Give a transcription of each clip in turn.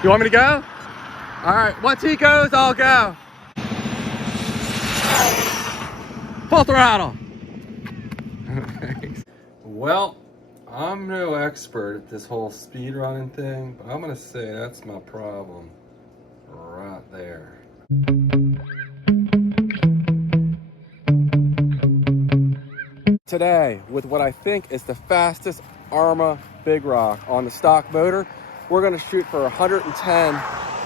You want me to go? All right, once he goes, I'll go. Full throttle. Well, I'm no expert at this whole speed running thing, but I'm gonna say that's my problem right there. Today, with what I think is the fastest Arrma Big Rock on the stock motor, we're gonna shoot for 110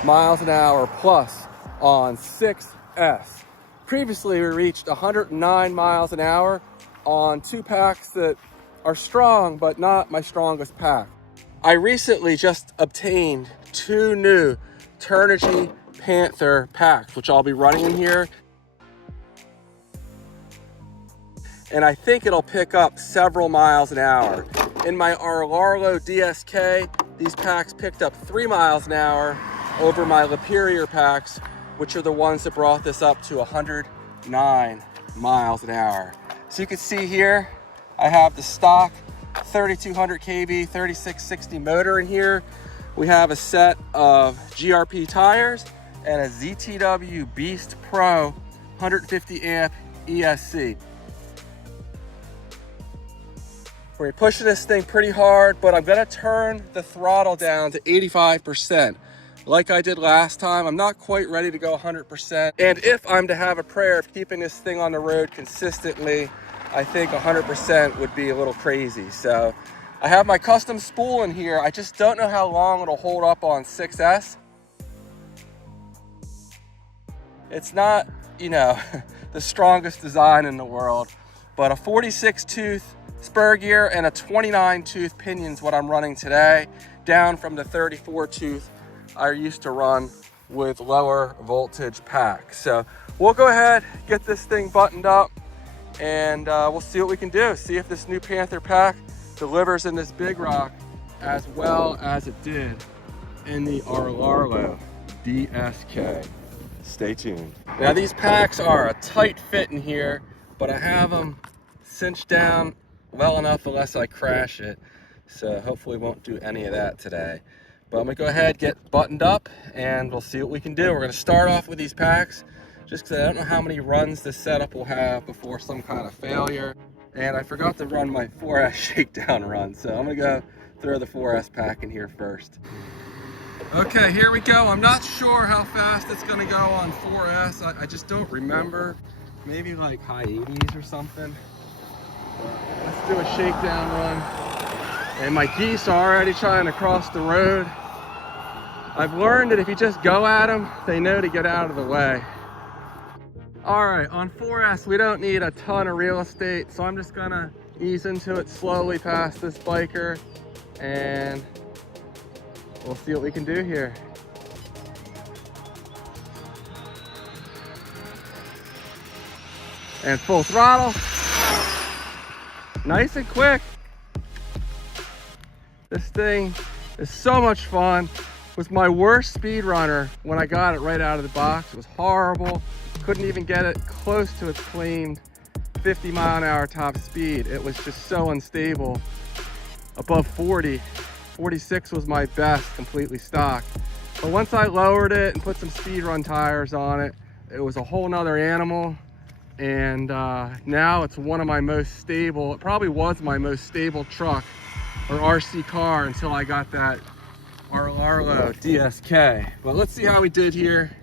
miles an hour plus on 6S. Previously, we reached 109 miles an hour on two packs that are strong, but not my strongest pack. I recently just obtained two new Turnigy Panther packs, which I'll be running in here. And I think it'll pick up several miles an hour. In my Arrma DSK, these packs picked up 3 miles an hour over my Superior packs, which are the ones that brought this up to 109 miles an hour. So you can see here, I have the stock 3200 kV 3660 motor in here. We have a set of GRP tires and a ZTW Beast Pro 150 amp ESC. We're pushing this thing pretty hard, but I'm gonna turn the throttle down to 85%. Like I did last time, I'm not quite ready to go 100%. And if I'm to have a prayer of keeping this thing on the road consistently, I think 100% would be a little crazy. So I have my custom spool in here. I just don't know how long it'll hold up on 6S. It's not, you know, the strongest design in the world, but a 46 tooth spur gear and a 29 tooth pinion is what I'm running today, down from the 34 tooth I used to run with lower voltage packs. So we'll go ahead, get this thing buttoned up, and we'll see what we can do. See if this new Panther pack delivers in this Big Rock as well as it did in the Arrma DSK. Stay tuned. Now these packs are a tight fit in here, but I have them cinched down well enough unless I crash it. So hopefully won't do any of that today. But I'm gonna go ahead, get buttoned up, and we'll see what we can do. We're gonna start off with these packs, just because I don't know how many runs this setup will have before some kind of failure. And I forgot to run my 4S shakedown run, so I'm gonna go throw the 4S pack in here first. Okay, here we go. I'm not sure how fast it's gonna go on 4S. I just don't remember. Maybe like high 80s or something. Let's do a shakedown run. And my geese are already trying to cross the road. I've learned that if you just go at them, they know to get out of the way. All right, on 4S, we don't need a ton of real estate, so I'm just gonna ease into it slowly past this biker, and we'll see what we can do here. And full throttle. Nice and quick. This thing is so much fun. It was my worst speed runner when I got it right out of the box. It was horrible. Couldn't even get it close to its claimed 50 mile an hour top speed. It was just so unstable. Above 40, 46 was my best, completely stock. But once I lowered it and put some speed run tires on it, it was a whole nother animal. And now it's one of my most stable, it probably was my most stable truck or RC car until I got that Arrma DSK. But let's see how we did here.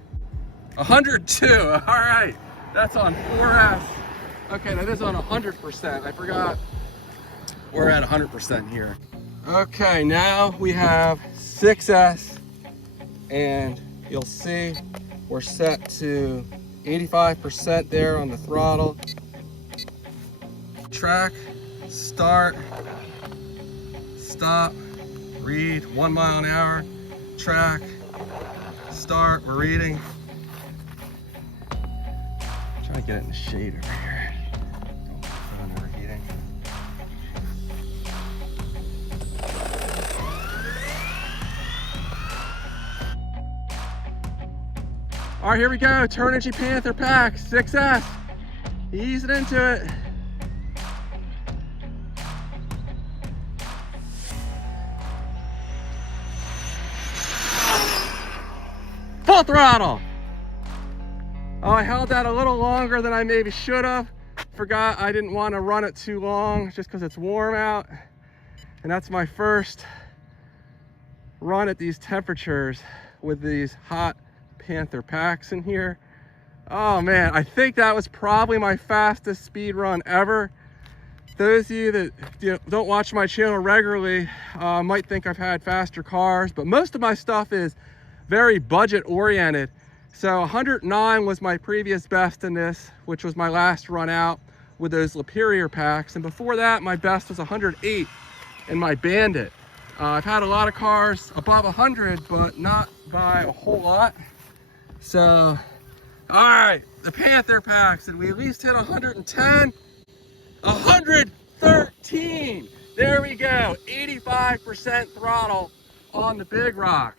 102, all right. That's on 4S. Okay, that is on 100%. I forgot we're at 100% here. Okay, now we have 6S, and you'll see we're set to 85% there on the throttle. Track, start, stop, read, 1 mile an hour. Track, start, we're reading. Try to get it in the shade over here. Don't be overheating. All right, here we go. Turnigy Panther pack, 6S. Easing into it. Full throttle. Oh, I held that a little longer than I maybe should have. Forgot I didn't want to run it too long just because it's warm out. And that's my first run at these temperatures with these hot Panther packs in here. Oh man, I think that was probably my fastest speed run ever. Those of you that don't watch my channel regularly might think I've had faster cars, but most of my stuff is very budget oriented. So 109 was my previous best in this, which was my last run out with those Superior packs. And before that, my best was 108 in my Bandit. I've had a lot of cars above 100, but not by a whole lot. So, all right, the Panther packs, and we at least hit 110, 113. There we go, 85% throttle on the Big Rock.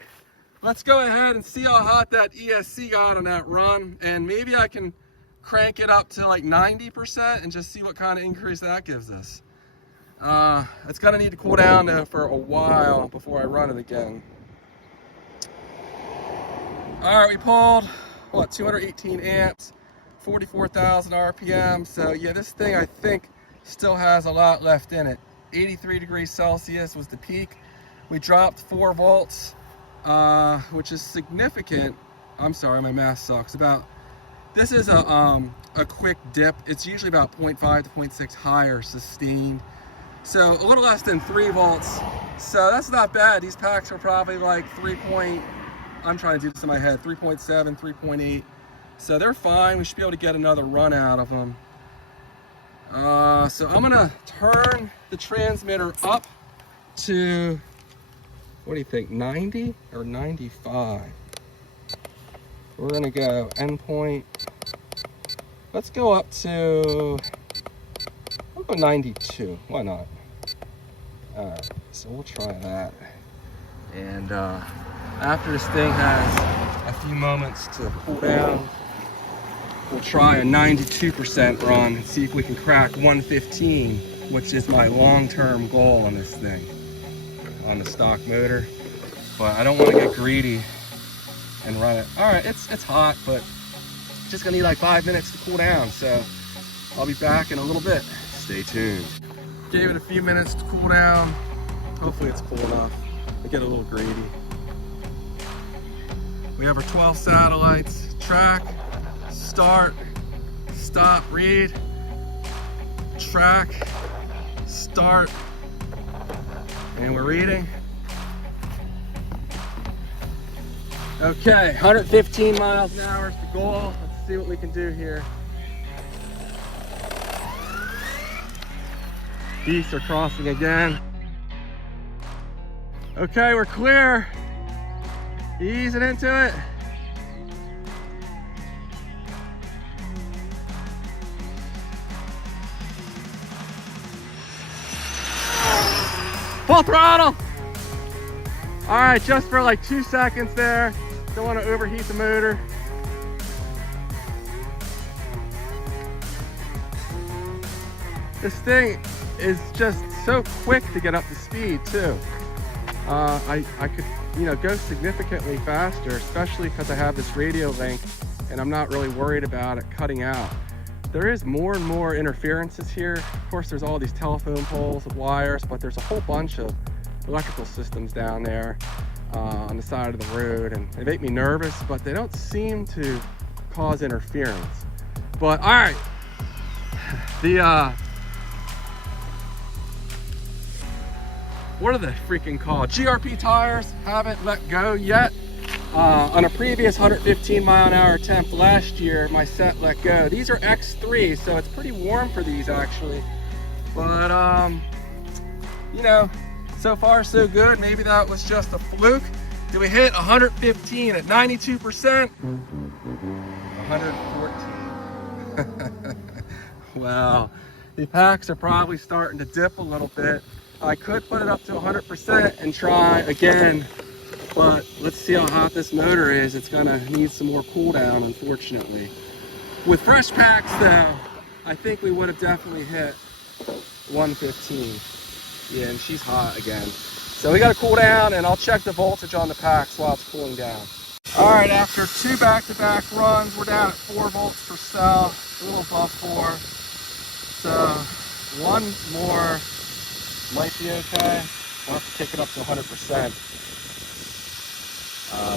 Let's go ahead and see how hot that ESC got on that run, and maybe I can crank it up to like 90% and just see what kind of increase that gives us. It's gonna need to cool down though for a while before I run it again. All right, we pulled, what, 218 amps, 44,000 RPM. So yeah, this thing I think still has a lot left in it. 83 degrees Celsius was the peak. We dropped 4 volts. Which is significant. I'm sorry, my math sucks. This is a quick dip. It's usually about 0.5 to 0.6 higher sustained. So a little less than 3 volts. So that's not bad. These packs are probably like I'm trying to do this in my head, 3.7, 3.8. So they're fine. We should be able to get another run out of them. So I'm gonna turn the transmitter up to, what do you think, 90 or 95? We're gonna go endpoint. Let's go up to, I'll go 92, why not? All right, so we'll try that. And after this thing has a few moments to cool down, we'll try a 92% run and see if we can crack 115, which is my long-term goal on this thing, on the stock motor. But I don't want to get greedy and run it. All right, it's hot, but it's just gonna need like 5 minutes to cool down. So I'll be back in a little bit. Stay tuned. Gave it a few minutes to cool down. Hopefully it's cool enough. I get a little greedy. We have our 12 satellites. Track, start, stop, read, track, start, and we're reading. Okay, 115 miles an hour is the goal. Let's see what we can do here. Geese are crossing again. Okay, we're clear. Easing into it. Full throttle. All right, just for like 2 seconds there. Don't want to overheat the motor. This thing is just so quick to get up to speed too. I could, go significantly faster, especially because I have this radio link and I'm not really worried about it cutting out. There is more and more interferences here. Of course, there's all these telephone poles with wires, but there's a whole bunch of electrical systems down there on the side of the road, and they make me nervous, but they don't seem to cause interference. But all right, what are they freaking called? GRP tires haven't let go yet. On a previous 115 mile an hour attempt last year, my set let go. These are X3, so it's pretty warm for these actually. But so far so good. Maybe that was just a fluke. Did we hit 115 at 92%? 114. Wow. The packs are probably starting to dip a little bit. I could put it up to 100% and try again, but let's see how hot this motor is. It's gonna need some more cool down, unfortunately. With fresh packs though, I think we would have definitely hit 115. Yeah, and she's hot again. So we gotta cool down, and I'll check the voltage on the packs while it's cooling down. All right, after 2 back-to-back runs, we're down at 4 volts per cell, a little above 4. So 1 more might be okay. We'll have to kick it up to 100%.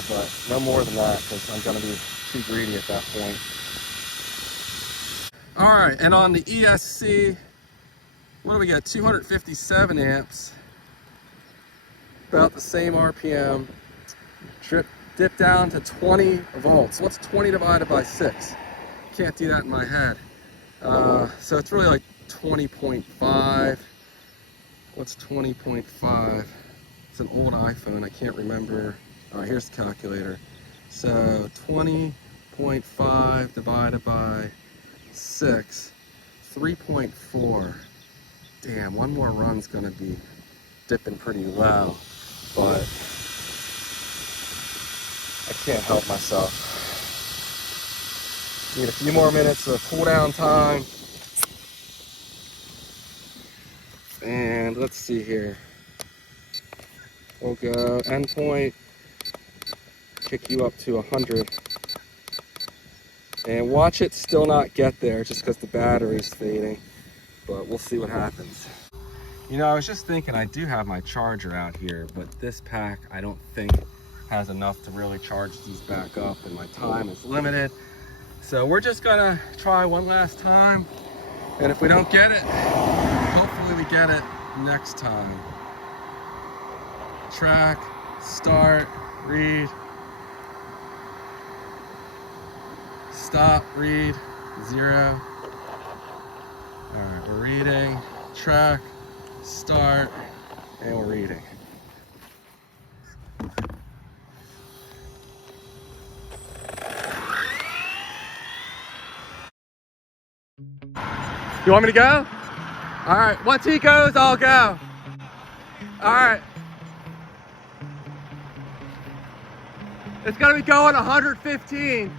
But no more than that, because I'm going to be too greedy at that point. All right, and on the ESC, what do we got? 257 amps, about the same RPM. Dip down to 20 volts. What's 20 divided by 6? Can't do that in my head. So it's really like 20.5. What's 20.5? It's an old iPhone, I can't remember. All right, here's the calculator. So 20.5 divided by 6, 3.4. Damn, 1 more run's gonna be dipping pretty low, but I can't help myself. Need a few more minutes of cool down time. And let's see here. We'll go endpoint, kick you up to 100. And watch it still not get there just because the battery's fading. But we'll see what happens. You know, I was just thinking I do have my charger out here, but this pack I don't think has enough to really charge these back up, and my time is limited. So we're just gonna try one last time, and if we don't get it, hopefully we get it next time. Track, start, read, stop, read, 0. All right, we're reading, track, start, and we're reading. You want me to go? All right, once he goes, I'll go. All right. It's gonna be going 115.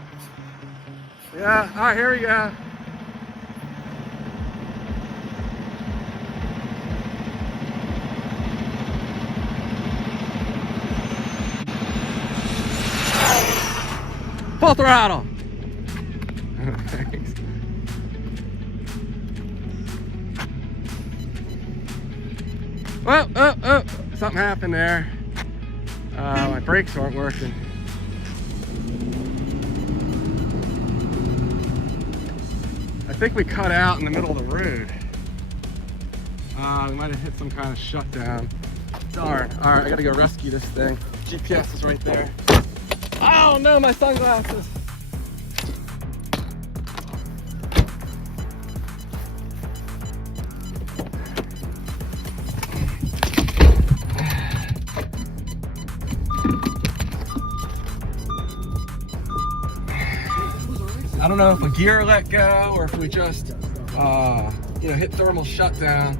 Yeah, all right, here we go. Full throttle. Thanks. Oh, something happened there. My brakes aren't working. I think we cut out in the middle of the road. We might have hit some kind of shutdown. Darn. All right, I gotta go rescue this thing. GPS is right there. Oh no, my sunglasses. I don't know if a gear let go or if we just, hit thermal shutdown,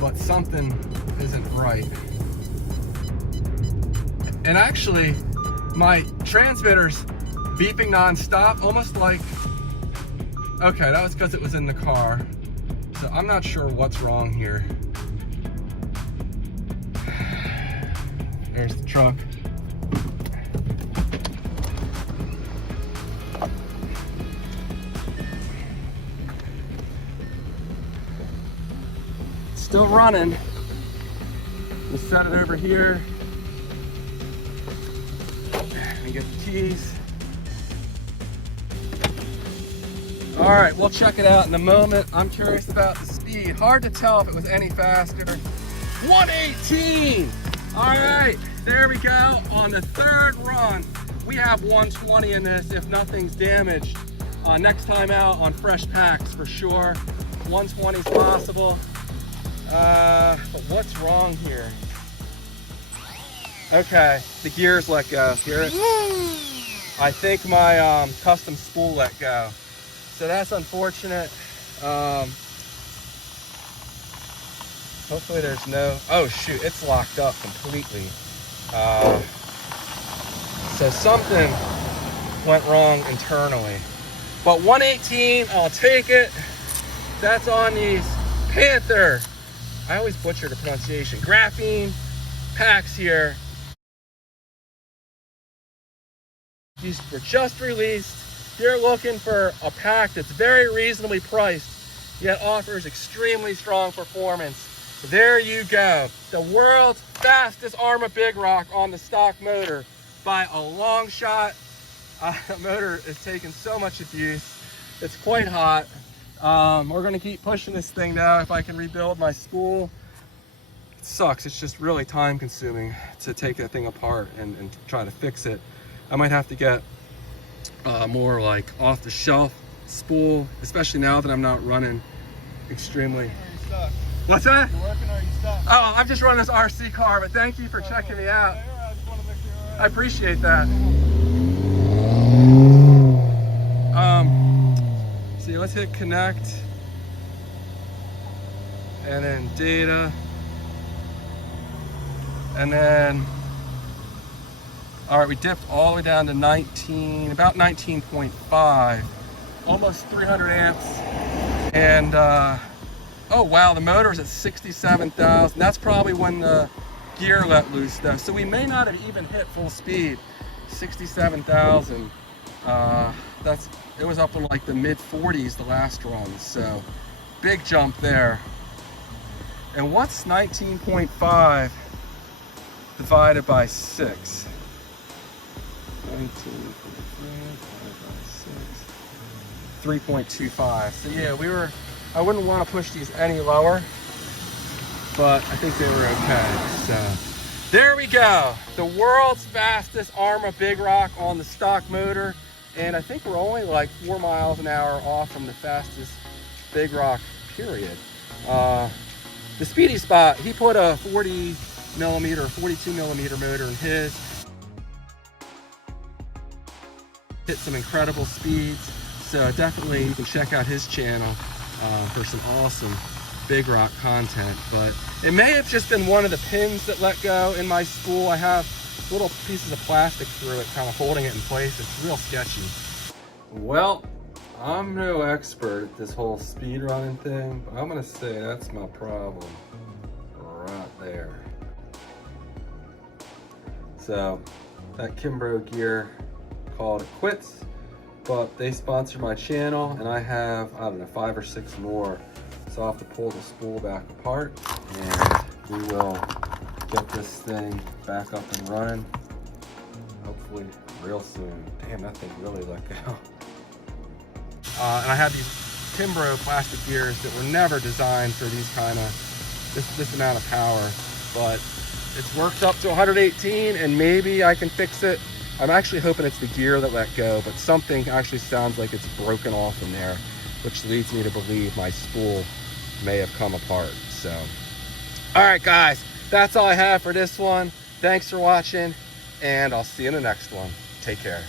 but something isn't right. And actually, my transmitter's beeping nonstop, almost like, okay, that was because it was in the car. So I'm not sure what's wrong here. There's the trunk. Still running. We set it over here. Let me get the keys. All right, we'll check it out in a moment. I'm curious about the speed. Hard to tell if it was any faster. 118. All right, there we go. On the 3rd run, we have 120 in this if nothing's damaged. Next time out on fresh packs for sure. 120 is possible. But what's wrong here? Okay, the gears let go. Hear it? I think my custom spool let go. So that's unfortunate. Hopefully there's no, oh shoot, it's locked up completely. So something went wrong internally. But 118, I'll take it. That's on these Panther. I always butcher the pronunciation. Graphene packs here. These were just released. If you're looking for a pack that's very reasonably priced, yet offers extremely strong performance, there you go. The world's fastest Arrma Big Rock on the stock motor by a long shot. The motor is taking so much abuse. It's quite hot. We're gonna keep pushing this thing now. If I can rebuild my spool, it sucks. It's just really time consuming to take that thing apart and try to fix it. I might have to get more like off the shelf spool, especially now that I'm not running extremely. What's that? You're working or you stuck? Oh, I'm just running this RC car, but thank you for checking me out. I just want to make sure you're all right. I appreciate that. See, let's hit connect. And then data. And then, all right, we dipped all the way down to about 19.5, almost 300 amps. And, oh wow, the motor is at 67,000. That's probably when the gear let loose though. So we may not have even hit full speed. 67,000. It was up in like the mid 40s the last run. So big jump there. And what's 19.5 divided by 6? 19.5 divided by 6. 3.25. So yeah, I wouldn't want to push these any lower, but I think they were okay. So there we go. The world's fastest Arrma Big Rock on the stock motor. And I think we're only like 4 miles an hour off from the fastest Big Rock, period. The Speedy Spot, he put a 40 millimeter, 42 millimeter motor in his. Hit some incredible speeds. So definitely you can check out his channel for some awesome Big Rock content. But it may have just been one of the pins that let go in my spool. I have little pieces of plastic through it, kind of holding it in place. It's real sketchy. Well, I'm no expert at this whole speed running thing, but I'm gonna say that's my problem right there. So that Kimbrough gear called it quits, but they sponsor my channel and I have, I don't know, 5 or 6 more. So I'll have to pull the spool back apart and we will get this thing back up and running, hopefully real soon. Damn, that thing really let go. And I have these Kimbrough plastic gears that were never designed for these kind of, this amount of power, but it's worked up to 118 and maybe I can fix it. I'm actually hoping it's the gear that let go, but something actually sounds like it's broken off in there, which leads me to believe my spool may have come apart. So, all right guys, that's all I have for this one. Thanks for watching and I'll see you in the next one. Take care.